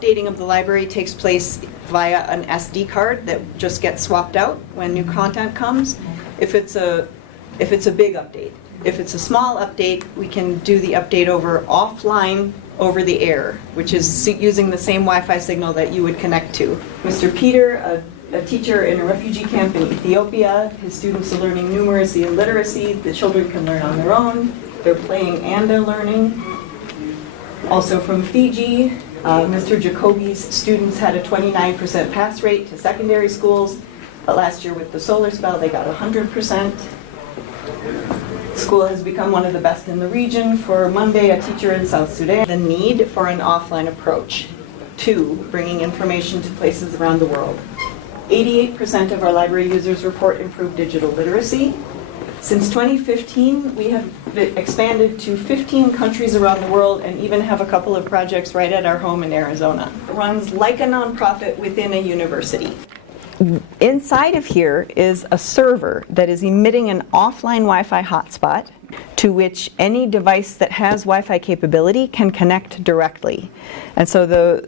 updating of the library takes place via an SD card that just gets swapped out when new content comes, if it's a big update. If it's a small update, we can do the update offline over the air, which is using the same Wi-Fi signal that you would connect to. Mr. Peter, a teacher in a refugee camp in Ethiopia, his students are learning numeracy and literacy. The children can learn on their own. They're playing and they're learning. Also from Fiji, Mr. Jacoby's students had a 29% pass rate to secondary schools, but last year with the solar spell they got 100%. School has become one of the best in the region. For Monday, a teacher in South Sudan. The need for an offline approach to bringing information to places around the world. 88% of our library users report improved digital literacy. Since 2015, we have expanded to 15 countries around the world and even have a couple of projects right at our home in Arizona. It runs like a nonprofit within a university. Inside of here is a server that is emitting an offline Wi-Fi hotspot to which any device that has Wi-Fi capability can connect directly. And so the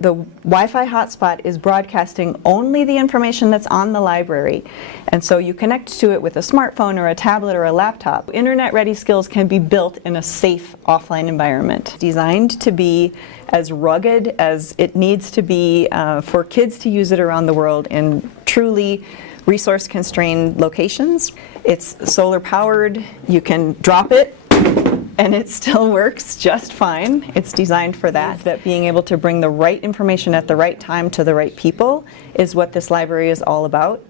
Wi-Fi hotspot is broadcasting only the information that's on the library. And so you connect to it with a smartphone or a tablet or a laptop. Internet-ready skills can be built in a safe offline environment, designed to be as rugged as it needs to be for kids to use it around the world in truly resource-constrained locations. It's solar-powered. You can drop it, and it still works just fine. It's designed for that. That being able to bring the right information at the right time to the right people is what this library is all about.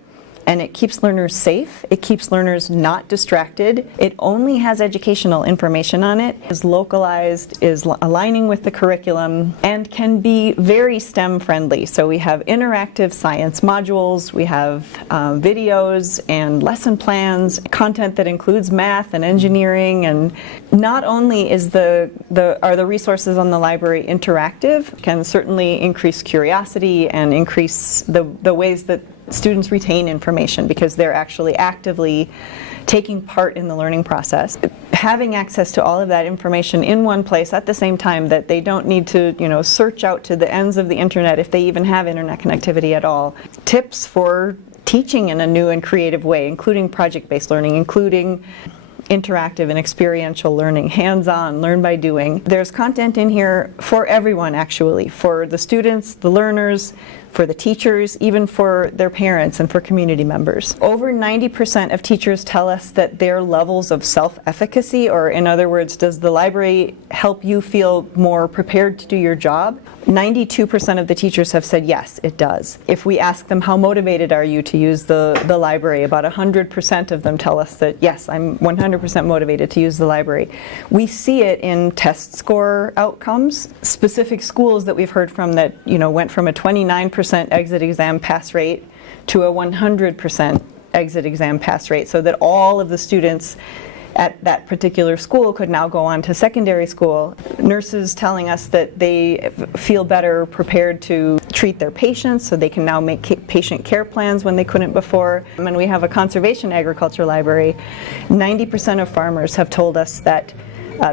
And it keeps learners safe. It keeps learners not distracted. It only has educational information on it, is localized, is aligning with the curriculum, and can be very STEM friendly. So we have interactive science modules, we have videos and lesson plans, content that includes math and engineering, and not only is are the resources on the library interactive, can certainly increase curiosity and increase the ways that students retain information because they're actually actively taking part in the learning process. Having access to all of that information in one place at the same time that they don't need to, search out to the ends of the internet if they even have internet connectivity at all. Tips for teaching in a new and creative way, including project-based learning, including interactive and experiential learning, hands-on, learn by doing. There's content in here for everyone actually, for the students, the learners, for the teachers, even for their parents and for community members. Over 90% of teachers tell us that their levels of self-efficacy, or in other words, does the library help you feel more prepared to do your job? 92% of the teachers have said yes, it does. If we ask them how motivated are you to use the library, about 100% of them tell us that yes, I'm 100% motivated to use the library. We see it in test score outcomes. Specific schools that we've heard from that went from a 29% exit exam pass rate to a 100% exit exam pass rate, so that all of the students at that particular school could now go on to secondary school. Nurses telling us that they feel better prepared to treat their patients, so they can now make patient care plans when they couldn't before. And we have a conservation agriculture library. 90% of farmers have told us that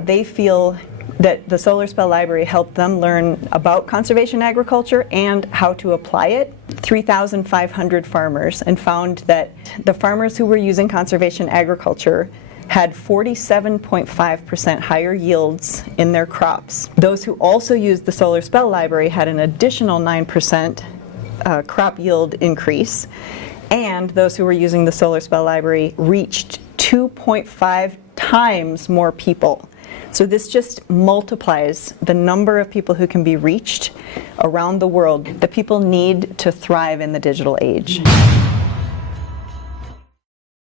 they feel that the Solar Spell Library helped them learn about conservation agriculture and how to apply it. 3,500 farmers, and found that the farmers who were using conservation agriculture had 47.5% higher yields in their crops. Those who also used the Solar Spell Library had an additional 9% crop yield increase, and those who were using the Solar Spell Library reached 2.5 times more people. So this just multiplies the number of people who can be reached around the world. The people need to thrive in the digital age.